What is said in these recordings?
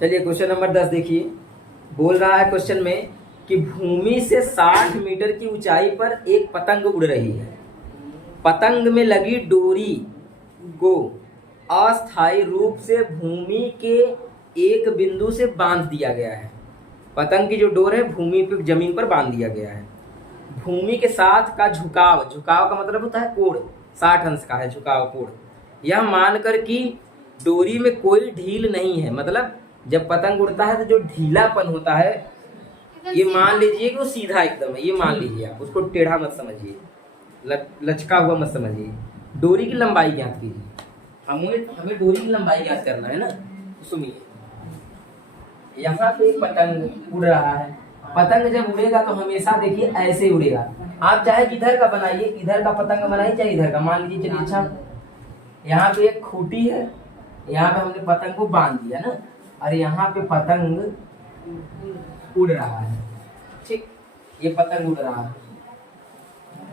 चलिए question number 10 देखिए। बोल रहा है क्वेश्चन में कि भूमि से 60 मीटर की ऊंचाई पर एक पतंग उड़ रही है। पतंग में लगी डोरी को अस्थायी रूप से भूमि के एक बिंदु से बांध दिया गया है। पतंग की जो डोर है भूमि पे जमीन पर बांध दिया गया है। भूमि के साथ का झुकाव, झुकाव का मतलब होता है कोण, 60 अंश का है झुकाव कोण। यह मानकर कि डोरी में कोई ढील नहीं है, मतलब जब पतंग उड़ता है तो जो ढीलापन होता है ये मान लीजिए कि वो सीधा एकदम है, ये मान लीजिए आप, उसको टेढ़ा मत समझिए, लचका हुआ मत समझिए। डोरी की लंबाई ज्ञात कीजिए। हमें डोरी की लंबाई ज्ञात करना है ना। तो सुनिए, यहाँ पे एक पतंग उड़ रहा है। पतंग जब उड़ेगा तो हमेशा देखिए ऐसे ही उड़ेगा। आप चाहे इधर का बनाइए, इधर का पतंग बनाइए, चाहे इधर का, मान लीजिए। चलिए अच्छा, यहाँ पे एक खूंटी है, यहाँ पे हमने पतंग को बांध दिया ना, और यहाँ पे पतंग उड़ रहा है। ठीक, ये पतंग उड़ रहा है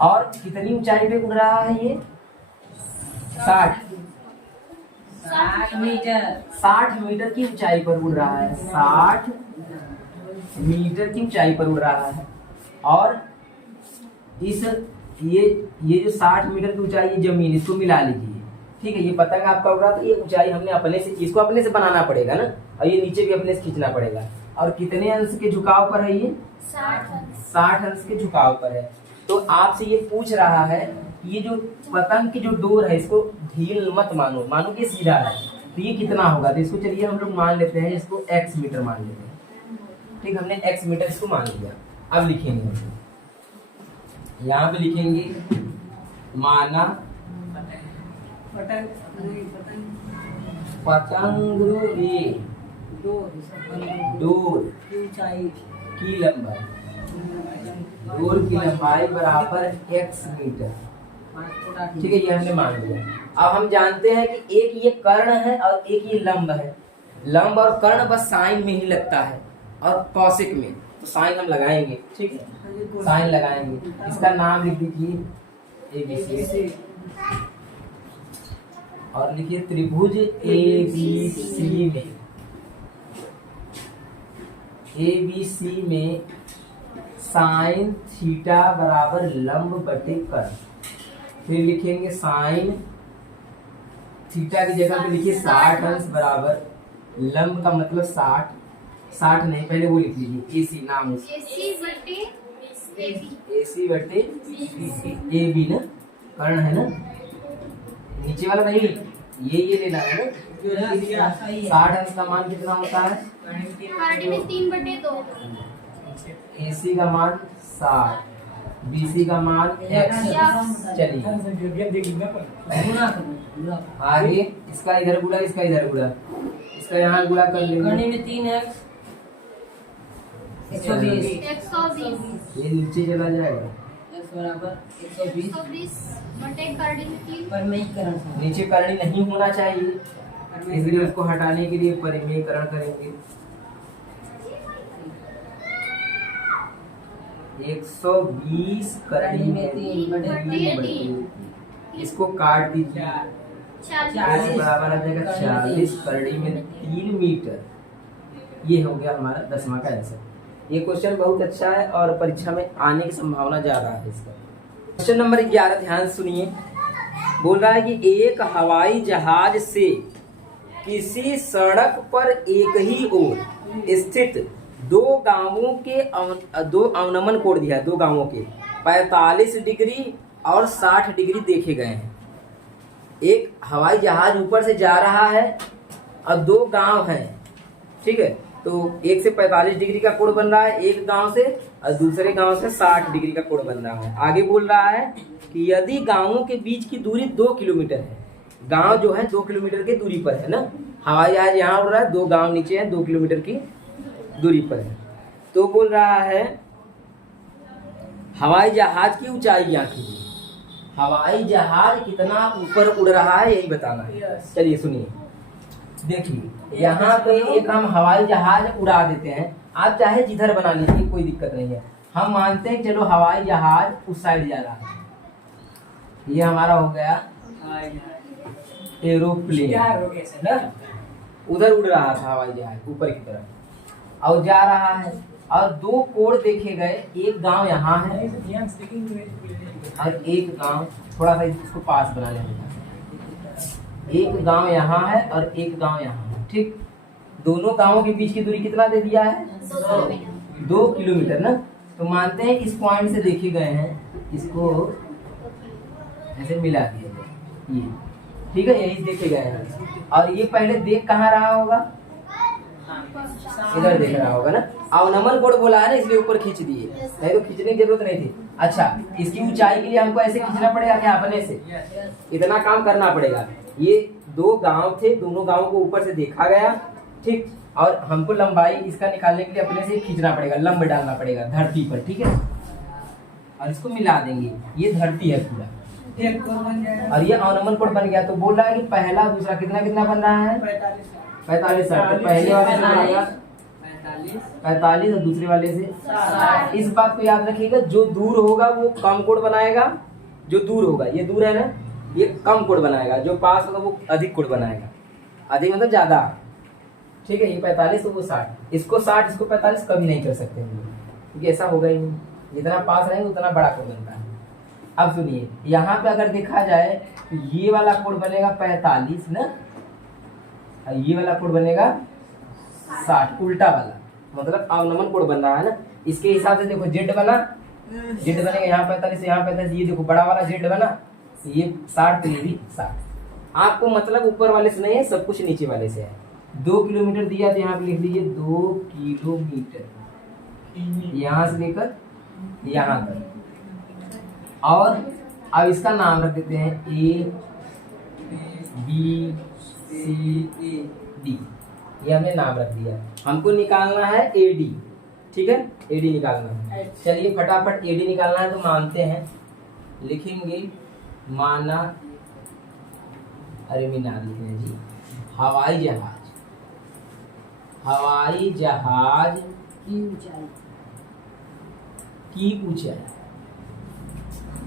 और कितनी ऊंचाई पे उड़ रहा है ये? 60 मीटर। 60 मीटर की ऊंचाई पर उड़ रहा है। 60 मीटर की ऊंचाई पर उड़ रहा है। और इस ये जो 60 मीटर की ऊंचाई है जमीन, इसको मिला लीजिए। ठीक है, ये पतंग आपका उड़ रहा है तो ये ऊंचाई हमने अपने से, इसको अपने से बनाना पड़ेगा ना, और ये नीचे भी अपने से खींचना पड़ेगा। और कितने अंश के झुकाव पर है ये? 60 अंश के झुकाव पर है। तो आपसे ये पूछ रहा है कि ये जो पतंग की जो डोर है इसको ढील मत मानो, मानो कि सीधा है, तो ये कितना होगा? तो इसको चलिए हम लोग मान लेते हैं, इसको x मीटर मान लेते हैं। ठीक, हमने x मीटर इसको मान लिया। अब लिखेंगे, यहाँ पे लिखेंगे माना पतंग में डोर की लंबाई, डोर की लंबाई बराबर x मीटर। ठीक है, ये हमने मान लिया। अब हम जानते हैं कि एक ये कर्ण है और एक ये लंब है। लंब और कर्ण बस साइन में ही लगता है और कौशिक में, तो साइन हम लगाएंगे। ठीक है, साइन लगाएंगे। इसका नाम लिख दीजिए ABC और लिखिए त्रिभुज ABC में, ABC में साइन थीटा बराबर लंब बटे कर्ण। फिर लिखेंगे साइन थीटा की जगह पे लिखिए 60 अंश बराबर लंब का मतलब 60 नहीं, पहले वो लिख लीजिए AC नाम, AC बटे AB ना, कर्ण है ना, नीचे वाला नहीं, ये लेना है ना। 60 अंश का मान कितना होता है? 3/2। AC का मान 60, BC का मान x। चलिए आगे इसका इधर गुणा, इसका इधर गुणा, इसका यहाँ गुणा कर लेंगे। 3x 120। ये नीचे चला जाएगा, x बराबर 120 पर नीचे करणी नहीं होना चाहिए, इसलिए उसको हटाने के लिए परिमेयकरण करेंगे। 120 करणी में 3/3, इसको काट दीजिए, बराबर आ जाएगा 40 करणी में 3 मीटर। ये हो गया हमारा 10वां का आंसर। ये क्वेश्चन बहुत अच्छा है और परीक्षा में आने की संभावना ज्यादा है इसका। क्वेश्चन नंबर 11 ध्यान सुनिए। बोल रहा है कि एक हवाई जहाज से किसी सड़क पर एक ही ओर स्थित दो गांवों के दो अवनमन कोण दिया है, दो गांवों के 45 डिग्री और 60 डिग्री देखे गए हैं। एक हवाई जहाज ऊपर से जा रहा है और दो गांव हैं। ठीक है, तो एक से 45 डिग्री का कोण बन रहा है एक गांव से, और दूसरे गांव से 60 डिग्री का कोण बन रहा है। आगे बोल रहा है कि यदि गांवों के बीच की दूरी 2 किलोमीटर है, गांव जो है 2 किलोमीटर की दूरी पर है ना, हवाई जहाज यहाँ उड़ रहा है, दो गांव नीचे है, 2 किलोमीटर की दूरी पर है। तो बोल रहा है हवाई जहाज की ऊंचाई ज्ञात कीजिए। हवाई जहाज कितना ऊपर उड़ रहा है यही बताना है। चलिए सुनिए, देखिए यहाँ पे एक हम हवाई जहाज उड़ा देते हैं, आप चाहे जिधर बना लीजिए, कोई दिक्कत नहीं है। हम मानते हैं चलो हवाई जहाज उस साइड जा रहा है, ये हमारा हो गया एरोप्लेन ना। उधर उड़ रहा था हवाई जहाज ऊपर की तरफ और जा रहा है, और दो कोण देखे गए, एक गांव यहाँ है और एक गांव, थोड़ा सा इसको पास बना लेंगे, एक गांव यहाँ है और एक गांव यहाँ है, ठीक। दोनों गांवों के बीच की दूरी कितना दे दिया है? 2 किलोमीटर ना। तो मानते हैं इस पॉइंट से देखे गए हैं, इसको ऐसे मिला दिया जाए, ये ठीक है, यही देखे गए हैं। और ये पहले देख कहाँ रहा होगा? इधर देख रहा होगा ना। अवनमन कोण बोला है ना, इसलिए ऊपर खींच दिए, नहीं तो खींचने की जरूरत नहीं थी। अच्छा, इसकी ऊंचाई के लिए हमको ऐसे खींचना पड़ेगा क्या? अपने से इतना काम करना पड़ेगा। ये 2 गांव थे, दोनों गांवों को ऊपर से देखा गया, ठीक। और हमको लंबाई इसका निकालने के लिए अपने से खींचना पड़ेगा, लंब डालना पड़ेगा धरती पर, ठीक है। और इसको मिला देंगे, ये धरती है पूरा, और ये अवनमन कोण बन गया। तो बोल रहा है कि पहला दूसरा कितना कितना बन रहा है? 45 60। तो पहले वाले से बनेगा 45 और दूसरे वाले से 60। इस बात को याद रखिएगा, जो दूर होगा वो कम कोण बनाएगा, जो दूर होगा, ये दूर है ना, ये कम कोण बनाएगा, जो पास होगा वो अधिक कोण बनाएगा। अधिक मतलब ज्यादा, ठीक है। ये 45 तो वो 60, इसको 60 इसको 45 कभी नहीं कर सकते हम लोग, क्योंकि ऐसा होगा ही नहीं। जितना पास रहेंगे उतना बड़ा कोण बनता है। अब सुनिए, यहाँ पे अगर देखा जाए तो ये वाला कोण बनेगा 45 ना, और ये वाला कोण बनेगा 60, उल्टा वाला, मतलब अवनमन कोण बन रहा है ना। इसके हिसाब से देखो, जेड बना, जेड बनेगा यहाँ 45 यहाँ 45, ये देखो बड़ा वाला जेड बना, ये 60 तो ये भी 60। आपको मतलब ऊपर वाले से नहीं है, सब कुछ नीचे वाले से है। 2 किलोमीटर दिया तो यहाँ पे लिख लीजिए 2 किलोमीटर, यहाँ से लेकर यहाँ तक। और अब इसका नाम रख देते हैं A B C D, ये हमने नाम रख दिया। हमको निकालना है AD, ठीक है, AD निकालना है। चलिए फटाफट AD निकालना है, तो मानते हैं, लिखेंगे माना, अरे मीना लिख रहे जी, हवाई जहाज, हवाई जहाज की ऊंचाई, की ऊंचाई,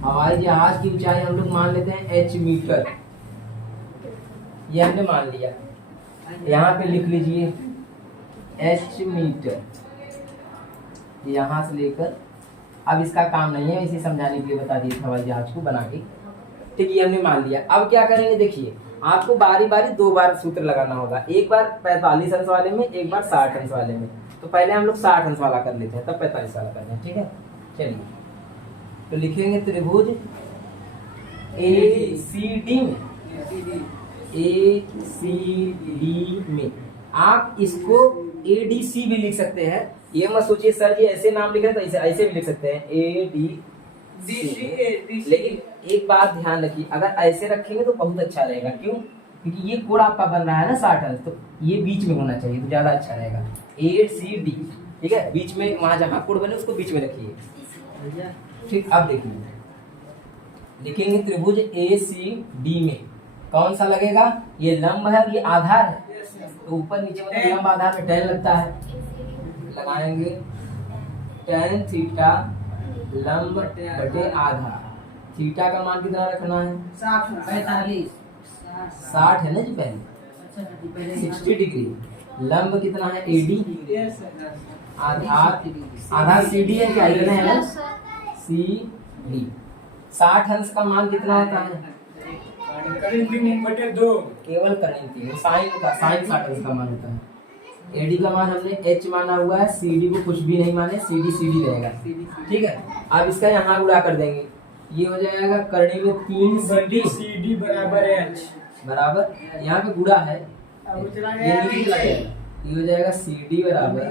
हवाई जहाज की ऊंचाई हम लोग मान लेते हैं h मीटर, ये हमने मान लिया। यहाँ पे लिख लीजिए h मीटर, यहाँ से लेकर, अब इसका काम नहीं है, इसे समझाने के लिए बता दिए हवाई जहाज को बना के, ठीक। ये हमने मान लिया। अब क्या करेंगे, देखिए आपको बारी बारी 2 बार सूत्र लगाना होगा, एक बार 45 अंश वाले में, एक बार 60 अंश वाले में। तो पहले हम लोग 60 अंश वाला कर लेते हैं, तब 45 वाला करते हैं, ठीक है। चलिए तो लिखेंगे त्रिभुज ACD में, ACD में आप इसको ADC भी लिख सकते हैं। ये मत सोचिए सर जी ऐसे नाम लिख रहे हैं, तो ऐसे भी लिख सकते हैं ADC। लेकिन एक बात ध्यान रखिए, अगर ऐसे रखेंगे तो बहुत अच्छा रहेगा। क्यों? क्योंकि ये कोण आपका बन रहा है ना 60 अंश, तो ये बीच में होना चाहिए, तो ज्यादा अच्छा रहेगा। ACD, ठीक है, बीच में, वहां जहां कोण बने उसको बीच में रखिए, ठीक। अब देखिए, लिखेंगे त्रिभुज ACD में कौन सा लगेगा? ये लंब है और ये आधार है, तो ऊपर नीचे मतलब लंब आधार में tan लगता है, लगाएंगे tan थीटा लंब बटे आधार। थीटा का मान कितना रखना है? 45 60 है ना जी, पहले 60 डिग्री। लंब कितना है? AD, आधार, आधार CD है क्या? इतना है ना, CD। 60 अंश का मान कितना होता है? केवल करीब 3, साइन का, साइन 60 अंश का मान होता है। AD का मान हमने H माना हुआ है, CD को कुछ भी नहीं माने, CD CD रहेगा, ठीक है। अब इसका यहाँ गुणा कर देंगे, ये हो जाएगा करनी में 3 CD बराबर H, बराबर, यहाँ पे गुणा है, ये नीचे चला जाएगा, ये हो जाएगा CD बराबर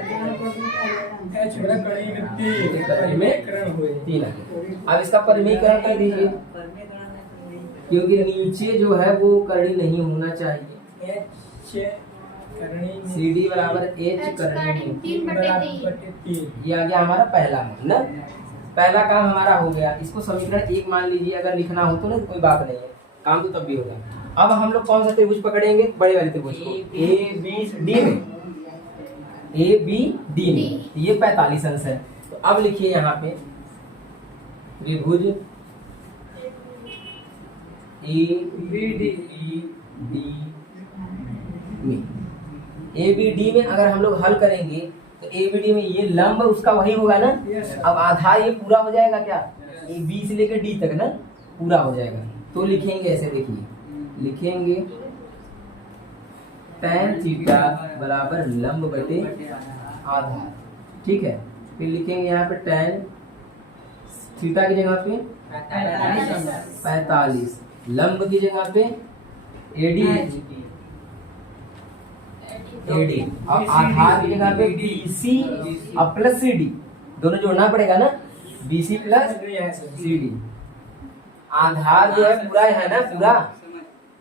H बराबर करनी में 3। अब इसका परिमेयीकरण कर दीजिए, क्योंकि नीचे जो है वो करनी नहीं होना चाहिए। CD बराबर H करनी में 3/3। ये आ गया हमारा पहला मान ना, पहला काम हमारा हो गया। इसको समीकरण 1 मान लीजिए, अगर लिखना हो तो ना, कोई बात नहीं है, काम तो तब भी होगा। अब हम लोग कौन सा त्रिभुज पकड़ेंगे? बड़े वाले त्रिभुज को, ABD में, ABD में, ये 45 अंश है। तो अब लिखिए यहाँ पे त्रिभुज ABD में ए बी डी में अगर हम लोग हल करेंगे तो ए बी डी में ये लंब उसका वही होगा ना। अब आधार ये पूरा हो जाएगा क्या, ये बी से लेकर डी तक ना पूरा हो जाएगा। तो लिखेंगे ऐसे, देखिए लिखेंगे tan थीटा बराबर लंब बटे आधार, ठीक है। फिर लिखेंगे यहाँ पे tan थीटा की जगह पे 45, लंब की जगह पे एडी और आधार की जगह पे बीसी और प्लस सी डी, दोनों जोड़ना पड़ेगा ना, बीसी प्लस सी डी। आधार जो है पूरा है ना पूरा,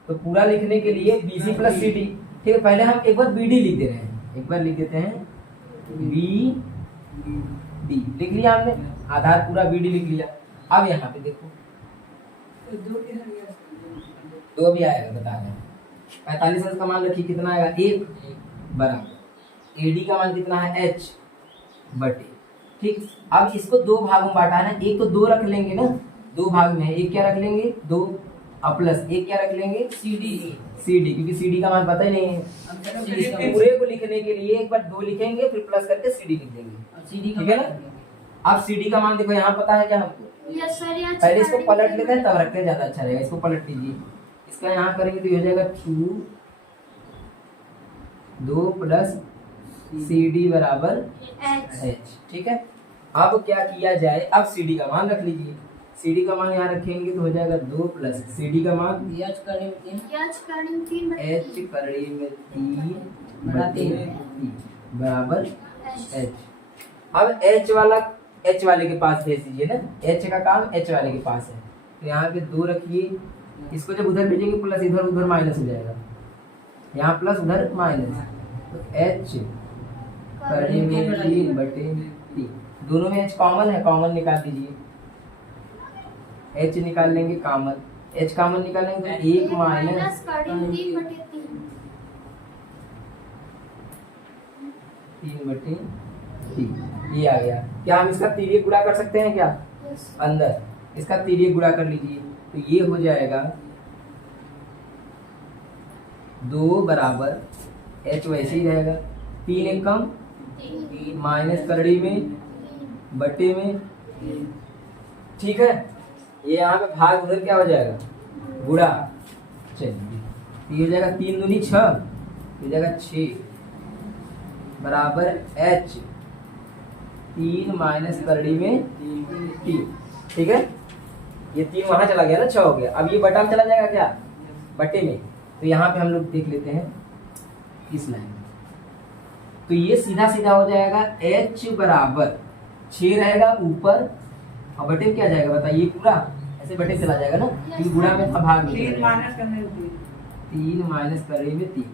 तो पूरा लिखने के लिए बीसी प्लस सी डी, ठीक है। पहले हम एक बार बी डी लिख दे रहे हैं, एक बार लिख देते हैं बी डी, लिख लिया हमने, आधार पूरा बी डी लिख लिया। अब यहाँ पे देखो दो भी आएगा, बता रहे हैं 45 का मान रखिए कितना आएगा 1 बराबर एडी का मान कितना है h बटे, ठीक। अब इसको दो भागों में बांटा है ना, एक तो 2 रख लेंगे ना, दो भाग में है, एक क्या रख लेंगे 2 और प्लस एक क्या रख लेंगे सी डी, क्योंकि सी डी का मान पता ही नहीं है। इस पूरे को लिखने के लिए एक बार 2 लिखेंगे फिर प्लस करके सी डी लिख देंगे, ठीक है ना। अब सी डी का मान देखो यहाँ पता है क्या हमको, यस सर। यहाँ पहले इसको पलट लेते हैं तब रखते हैं, ज्यादा अच्छा रहेगा। इसको पलट लीजिए, इसका यहाँ करेंगे तो ये हो जाएगा 2 प्लस सी डी बराबर h, ठीक है। अब क्या किया जाए, अब सी डी का मान रख लीजिए, सी डी का मान यहाँ रखेंगे तो हो जाएगा 2 प्लस सी डी का मान h करने में 3 h करड़ी में 3 बटे 3 बराबर h। अब h वाले के पास भेज दीजिए ना, h का काम h वाले के पास है, तो यहाँ पे 2 रखिए, इसको जब उधर भेजेंगे प्लस इधर उधर माइनस हो जाएगा, यहाँ प्लस उधर माइनस, तो h करड़ी में 3 बटे 3, दोनों में h कॉमन है, कॉमन निकाल दीजिए, h निकाल लेंगे कॉमन, h कॉमन निकालेंगे तो 1 माइनस 3 बटे 3, ये आ गया। क्या हम इसका तिर्यक गुणा कर सकते हैं क्या, अंदर इसका तिर्यक गुणा कर लीजिए, तो ये हो जाएगा 2 बराबर h वैसे ही रहेगा, 3 एक कम माइनस करड़ी में बटे में, ठीक है। ये यहाँ पे भाग उधर क्या हो जाएगा गुणा, चलिए ये हो जाएगा 3 दूनी 6, हो जाएगा 6 बराबर h 3 माइनस करड़ी में 3, ठीक है। ये 3 वहां चला गया ना, 6 हो गया। अब ये बटा में चला जाएगा क्या, बटे में, तो यहाँ पे हम लोग देख लेते हैं इस लाइन, तो ये सीधा सीधा हो जाएगा h बराबर 6 रहेगा ऊपर और बटे में क्या जाएगा बताइए, पूरा ऐसे बटे चला जाएगा ना, क्योंकि गुणा में था भाग में 3 माइनस करड़ी में 3।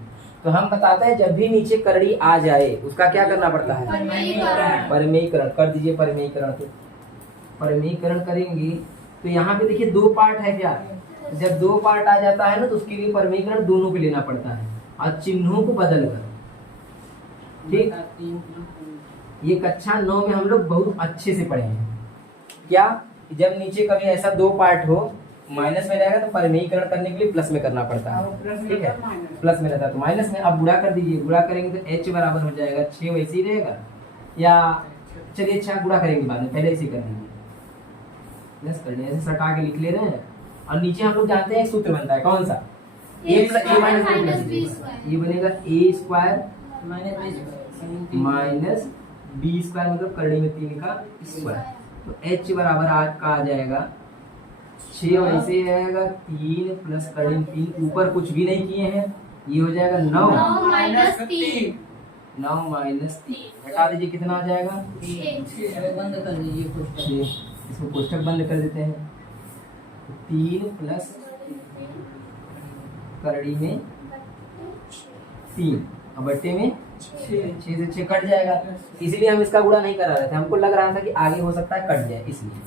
तो हम बताते हैं जब भी नीचे करड़ी आ जाए उसका क्या करना पड़ता है, परमेयीकरण कर दीजिए। परमेयीकरण, तो परमेयीकरण करेंगे तो यहाँ पे देखिए 2 पार्ट है क्या, जब 2 पार्ट आ जाता है ना तो उसके लिए परमेयीकरण दोनों को लेना पड़ता है और चिन्हों को बदल कर, ठीक। ये कक्षा 9 में हम लोग बहुत अच्छे से पढ़े हैं क्या, जब नीचे कभी ऐसा 2 पार्ट हो माइनस में रहेगा तो परमेयीकरण करने के लिए प्लस में करना पड़ता है, ठीक है। प्लस में रहता है तो माइनस में, अब गुणा कर दीजिए, गुणा करेंगे तो h बराबर हो जाएगा 6 वैसे ही रहेगा, या चलिए अच्छा गुणा करेंगे बाद में, पहले इसे कर दीजिए, प्लस कर दिया, ऐसे सटा के लिख ले रहे हैं। और नीचे हम लोग जानते हैं एक सूत्र बनता है, कौन सा, a माइनस b, ये बनेगा a square minus b square, मतलब करड़ी में 3 का स्क्वायर, तो h बराबर का आ जाएगा 6 वैसे रहेगा 3 प्लस करड़ी में 3, ऊपर कुछ भी नहीं किए हैं, ये हो जाएगा 9 माइनस 3, हटा दीजिए कितना आ जाएगा, बंद कर दीजिए कोष्टक, इसको कोष्टक बंद कर देते हैं, 3 प्लस करड़ी में 3 और बट्टे में 6 से 6 कट जाएगा, इसलिए हम इसका गुणा नहीं करा रहे थे, हमको लग रहा था कि आगे हो सकता है कट जाए, इसलिए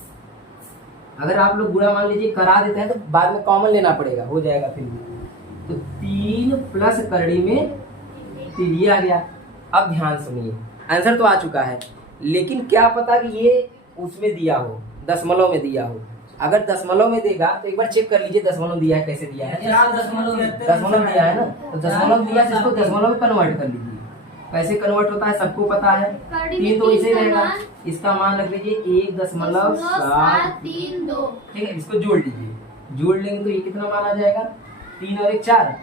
अगर आप लोग गुणा मान लीजिए करा देते हैं तो बाद में कॉमन लेना पड़ेगा, हो जाएगा फिर भी। तो 3 प्लस करड़ी में 3, ये आ गया। अब ध्यान सुनिए, आंसर तो आ चुका है, लेकिन क्या पता कि ये उसमें दिया हो, दशमलव में दिया हो। अगर दशमलव में देगा तो एक बार चेक कर लीजिए दशमलव दिया है, कैसे दिया है, दशमलव दिया है ना, तो दशमलव दिया है, इसको दशमलव में कन्वर्ट कर लीजिए, कैसे कन्वर्ट होता है सबको पता है। कड़ी में 3 तो इसे तीन का रहेगा, मान इसका मान रख लीजिए 1.7 3 2। ठीक है, इसको जोड़ लीजिए, जोड़ लेंगे तो ये कितना मान आ जाएगा, 3 और 1 4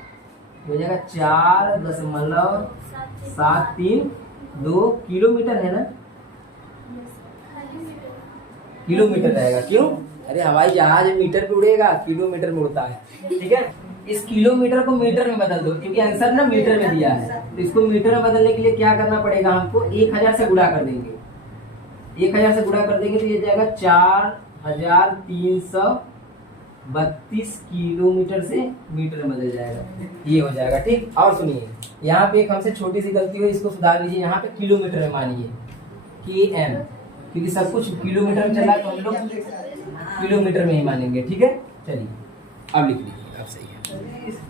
हो जाएगा 4.732 किलोमीटर है ना, किलोमीटर रहेगा। क्यों? अरे हवाई जहाज मीटर पे उड़ेगा, किलोमीटर में उड़ता है। ठीक है, इस किलोमीटर को मीटर में बदल दो, क्योंकि आंसर ना मीटर में दिया है, तो इसको मीटर में बदलने के लिए क्या करना पड़ेगा हमको, 1000 से गुणा कर देंगे। 1000 से गुणा कर देंगे तो ये जाएगा 4332 किलोमीटर से मीटर में बदल जाएगा, ये हो जाएगा। ठीक, और सुनिए यहाँ पे एक हमसे छोटी सी गलती हुई, इसको सुधार लीजिए। यहाँ पे किलोमीटर में मानिए KM, क्योंकि सब कुछ किलोमीटर में चला तो हम लोग किलोमीटर में ही मानेंगे। ठीक है, चलिए अब लिख लीजिए, अब सही है।